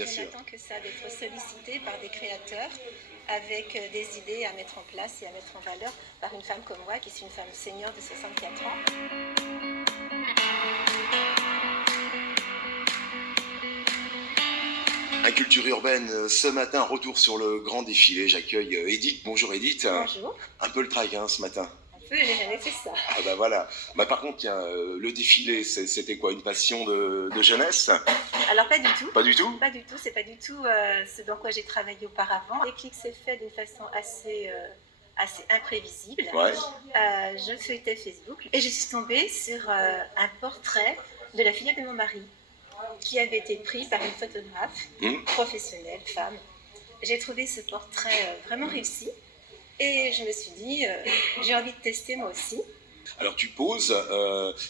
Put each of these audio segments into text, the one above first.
Bien Je sûr. n'attends que ça, d'être sollicitée par des créateurs avec des idées à mettre en place et à mettre en valeur par une femme comme moi, qui est une femme senior de 64 ans. À Culture Urbaine, ce matin, retour sur le grand défilé. J'accueille Edith. Bonjour Edith. Bonjour. Un peu le trac ce matin. Un peu, j'ai jamais fait ça. Ah bah voilà. Bah par contre, tiens, le défilé, c'était quoi? Une passion de jeunesse? Alors pas du tout. Pas du tout? Pas du tout, c'est pas du tout ce dans quoi j'ai travaillé auparavant. Le déclic s'est fait d'une façon assez imprévisible. Ouais. Je feuilletais Facebook et je suis tombée sur un portrait de la fillette de mon mari qui avait été pris par une photographe professionnelle, femme. J'ai trouvé ce portrait vraiment réussi et je me suis dit, j'ai envie de tester moi aussi. Alors tu poses,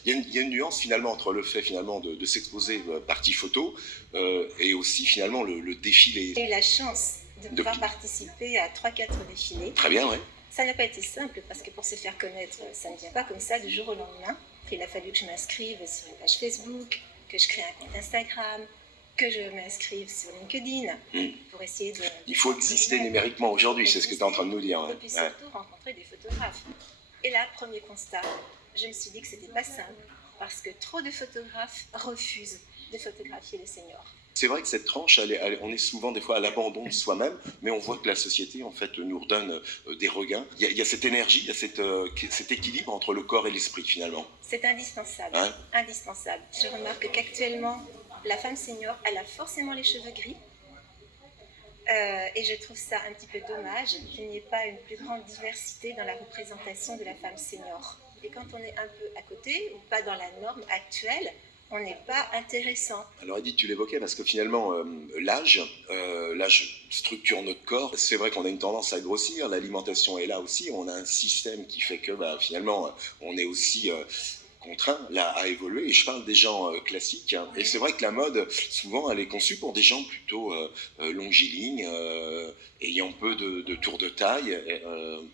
il y a une nuance finalement entre le fait finalement de s'exposer partie photo et aussi finalement le défilé. J'ai eu la chance de pouvoir participer à 3-4 défilés. Très bien, oui. Ça n'a pas été simple parce que pour se faire connaître, ça ne vient pas comme ça du jour au lendemain. Il a fallu que je m'inscrive sur une page Facebook, que je crée un compte Instagram, que je m'inscrive sur LinkedIn pour essayer de... Il faut exister numériquement aujourd'hui, c'est ce que tu es en train de nous dire. Et puis surtout rencontrer des photographes. Et là, premier constat, je me suis dit que c'était pas simple parce que trop de photographes refusent de photographier les seniors. C'est vrai que cette tranche, on est souvent des fois à l'abandon de soi-même, mais on voit que la société en fait nous redonne des regains. Il y a cette énergie, il y a cet équilibre entre le corps et l'esprit finalement. C'est indispensable, indispensable. Je remarque qu'actuellement, la femme senior, elle a forcément les cheveux gris. Et je trouve ça un petit peu dommage qu'il n'y ait pas une plus grande diversité dans la représentation de la femme senior. Et quand on est un peu à côté, ou pas dans la norme actuelle, on n'est pas intéressant. Alors Edith, tu l'évoquais parce que finalement, l'âge structure notre corps. C'est vrai qu'on a une tendance à grossir, l'alimentation est là aussi, on a un système qui fait que finalement, on est aussi... contraint là, à évoluer, et je parle des gens classiques, et c'est vrai que la mode, souvent, elle est conçue pour des gens plutôt longilignes, ayant peu de tours de taille,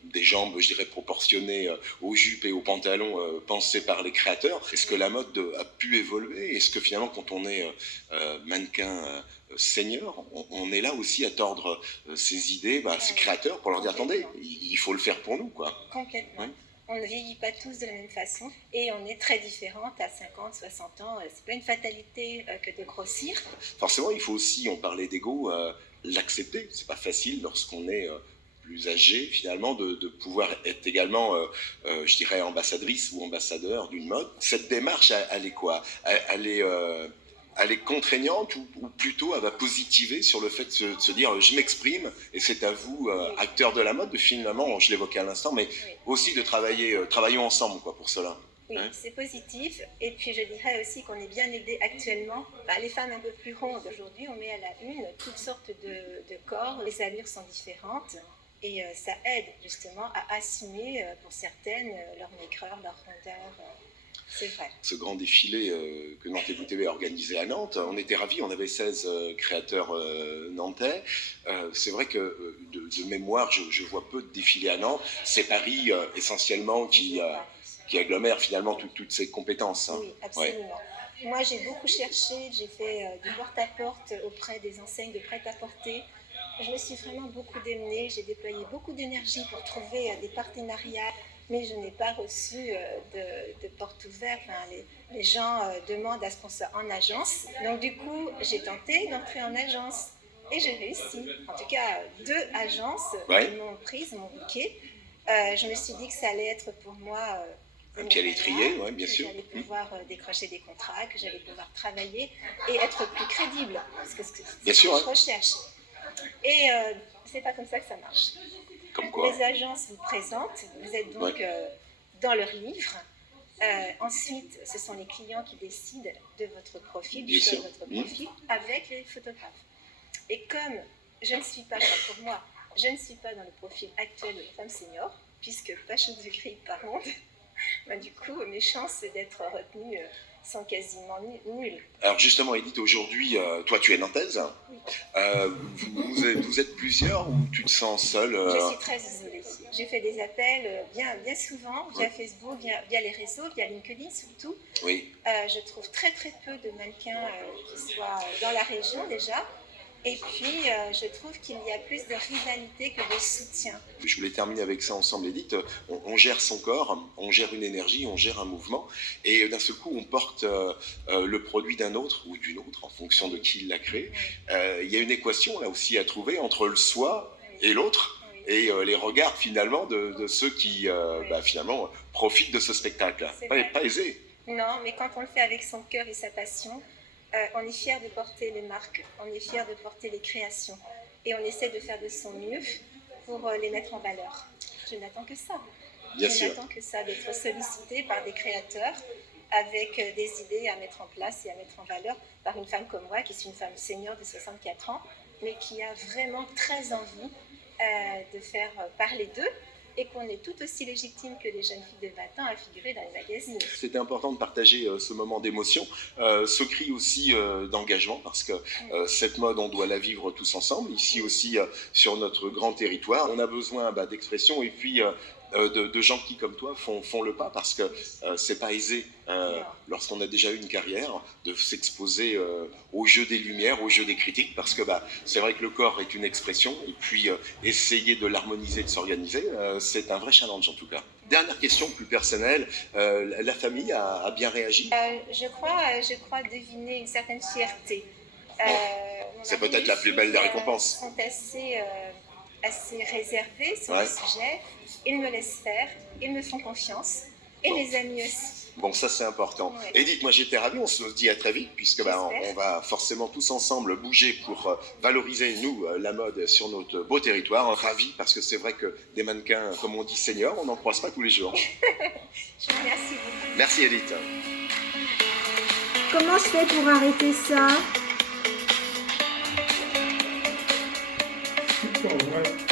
des jambes, je dirais, proportionnées aux jupes et aux pantalons pensés par les créateurs. Est-ce que la mode a pu évoluer? Est-ce que finalement, quand on est mannequin senior, on est là aussi à tordre ces idées, ces créateurs, pour leur dire, attendez, il faut le faire pour nous, quoi. Complètement. Ouais. On ne vieillit pas tous de la même façon et on est très différentes à 50, 60 ans. C'est pas une fatalité que de grossir. Forcément, il faut aussi, on parlait d'ego, l'accepter. C'est pas facile lorsqu'on est plus âgé, finalement, de pouvoir être également, je dirais, ambassadrice ou ambassadeur d'une mode. Cette démarche, elle est quoi? Elle est contraignante ou plutôt elle va positiver sur le fait de se dire je m'exprime et c'est à vous, acteurs de la mode, de finalement, je l'évoquais à l'instant, mais aussi de travaillons ensemble quoi, pour cela. Oui, c'est positif. Et puis je dirais aussi qu'on est bien aidé actuellement. Les femmes un peu plus rondes aujourd'hui, on met à la une toutes sortes de corps. Les allures sont différentes. Et ça aide justement à assumer pour certaines leur maigreur, leur rondeur. C'est vrai. Ce grand défilé que Nantes Vous TV a organisé à Nantes, on était ravis, on avait 16 créateurs nantais. C'est vrai que de mémoire, je vois peu de défilés à Nantes. C'est Paris essentiellement qui agglomère finalement toutes ces compétences. Oui, absolument. Ouais. Moi, j'ai beaucoup cherché, j'ai fait du porte-à-porte auprès des enseignes de prêt-à-porter. Je me suis vraiment beaucoup démenée, j'ai déployé beaucoup d'énergie pour trouver des partenariats. Mais je n'ai pas reçu de porte ouverte. Les gens demandent à ce qu'on soit en agence. Donc du coup, j'ai tenté d'entrer en agence et j'ai réussi. En tout cas, 2 agences m'ont prise, m'ont booké. Je me suis dit que ça allait être pour moi un pied à l'étrier, oui, bien sûr. Que j'allais pouvoir décrocher des contrats, que j'allais pouvoir travailler et être plus crédible. Parce que c'est ce que je recherche. Et c'est pas comme ça que ça marche. Comme quoi? Les agences vous présentent, vous êtes donc dans leur livre. Ensuite, ce sont les clients qui décident de votre profil, du choix de votre profil, avec les photographes. Et comme je ne suis pas, pour moi, je ne suis pas dans le profil actuel de la femme senior, puisque pas cheveux gris par monde, du coup, mes chances d'être retenue sont quasiment nulles. Alors justement, Edith, aujourd'hui, toi tu es nantaise. Oui. Vous êtes plusieurs ou tu te sens seule Je suis très isolée. J'ai fait des appels bien souvent via Facebook, via les réseaux, via LinkedIn surtout. Oui. Je trouve très peu de mannequins qui soient dans la région déjà. Et puis, je trouve qu'il y a plus de rivalité que de soutien. Je voulais terminer avec ça ensemble, Edith. On gère son corps, on gère une énergie, on gère un mouvement, et d'un seul coup, on porte le produit d'un autre ou d'une autre, en fonction de qui l'a créé. Il y a une équation là aussi à trouver entre le soi et l'autre, et les regards finalement de ceux qui finalement profitent de ce spectacle. Pas aisé. Non, mais quand on le fait avec son cœur et sa passion, on est fier de porter les marques, on est fier de porter les créations, et on essaie de faire de son mieux pour les mettre en valeur. Je n'attends que ça. Bien sûr. N'attends que ça, d'être sollicité par des créateurs avec des idées à mettre en place et à mettre en valeur par une femme comme moi, qui est une femme senior de 64 ans, mais qui a vraiment très envie de faire parler d'eux, et qu'on est tout aussi légitime que les jeunes filles de 20 ans à figurer dans les magazines. C'était important de partager ce moment d'émotion, ce cri aussi d'engagement, parce que cette mode, on doit la vivre tous ensemble, ici aussi sur notre grand territoire. On a besoin d'expression, et puis de gens qui, comme toi, font le pas, parce que c'est pas aisé, lorsqu'on a déjà eu une carrière, de s'exposer au jeu des lumières, au jeu des critiques, parce que c'est vrai que le corps est une expression, et puis essayer de l'harmoniser, de s'organiser, c'est un vrai challenge en tout cas. Dernière question plus personnelle, la famille a bien réagi? Je crois deviner une certaine fierté. C'est peut-être la plus belle des récompenses. Ils sont assez réservés sur le sujet. Ils me laissent faire, ils me font confiance, et mes amis aussi. Bon, ça c'est important. Edith, moi j'étais ravi, on se dit à très vite, puisque on va forcément tous ensemble bouger pour valoriser, nous, la mode sur notre beau territoire. Ravi, parce que c'est vrai que des mannequins, comme on dit seniors, on n'en croise pas tous les jours. Je vous remercie beaucoup. Merci Edith. Comment je fais pour arrêter ça? Super, ouais.